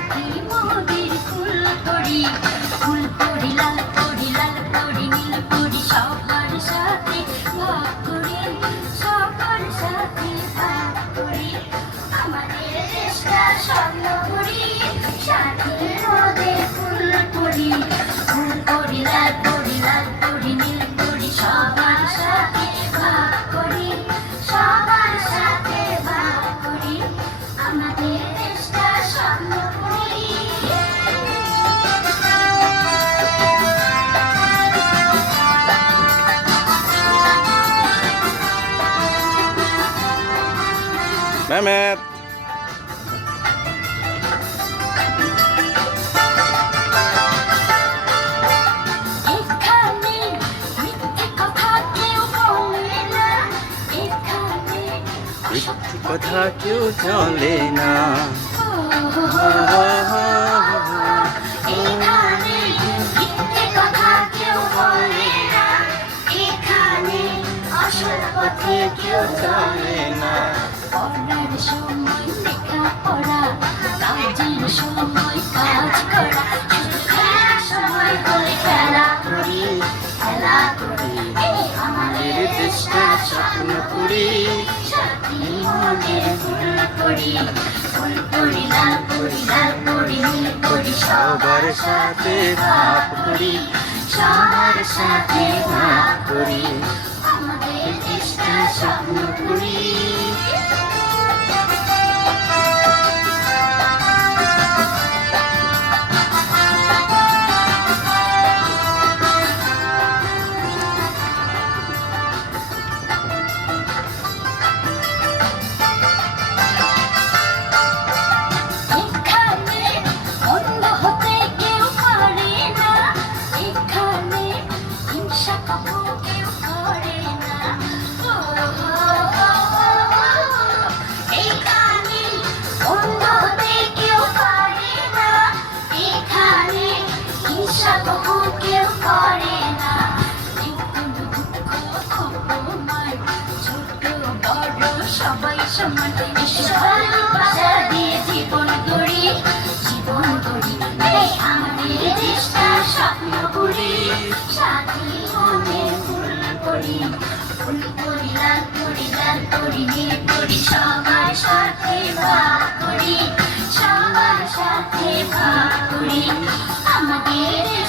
সাথী মোদের ফুল করি, ফুল করি লাল করি, লাল করি নীল করি, সবার সাথে ভাগ করি, সবার সাথে ভাগ করি। আমাদের দেশটা স্বপ্ন করি, সাথী মোদের ফুল করি, ফুল করি লাল করি, লাল করি নীল করি, সবার সাথে ভাগ করি, সবার সাথে ভাগ করি। আমাদের দেশটা স্বপ্ন করি। মেহমেদ এখানে মিথ্যে কথা কেউ বলে না, এখানে মিথ্যে কথা কেউ চলে না। এখানে মিথ্যে কথা কেউ বলে না, এখানে আসল পথে কেউ চলে না। পড়ার সময় লেখাপড়া, কাজের সময় কাজ করা, খেলার সময় হলে খেলা করি, খেলা করি। এই আমাদের দেশটা স্বপ্ন করি, সাথী মনের ফুল করি, ফুল করি লাল করি, লাল করি নীল করি, সবার সাথে ভাগ করি, সবার সাথে ভাগ করি। আমাদের দেশটা স্বপ্ন করি। এখানে অন্ধ হতে কেউ পারে না, এখানে হিংসা কখনো কেউ করে না। এখানে অন্ধ হতে কেউ পারে না, এখানে হিংসা কখনো কেউ করে না। যেকোনো দুঃখ অপমান, ছোট বড় সবাই সমান, ভালোবাসা দিয়ে জীবন গড়ি, জীবন গড়ি। এই আমাদের দেশটা স্বপ্ন করি, সাথী মনে ফুল করি, ফুল করি লাল করি, লাল করি নীল করি, সবার সাথে ভাগ করি, সবার সাথে ভাগ করি। আমাদের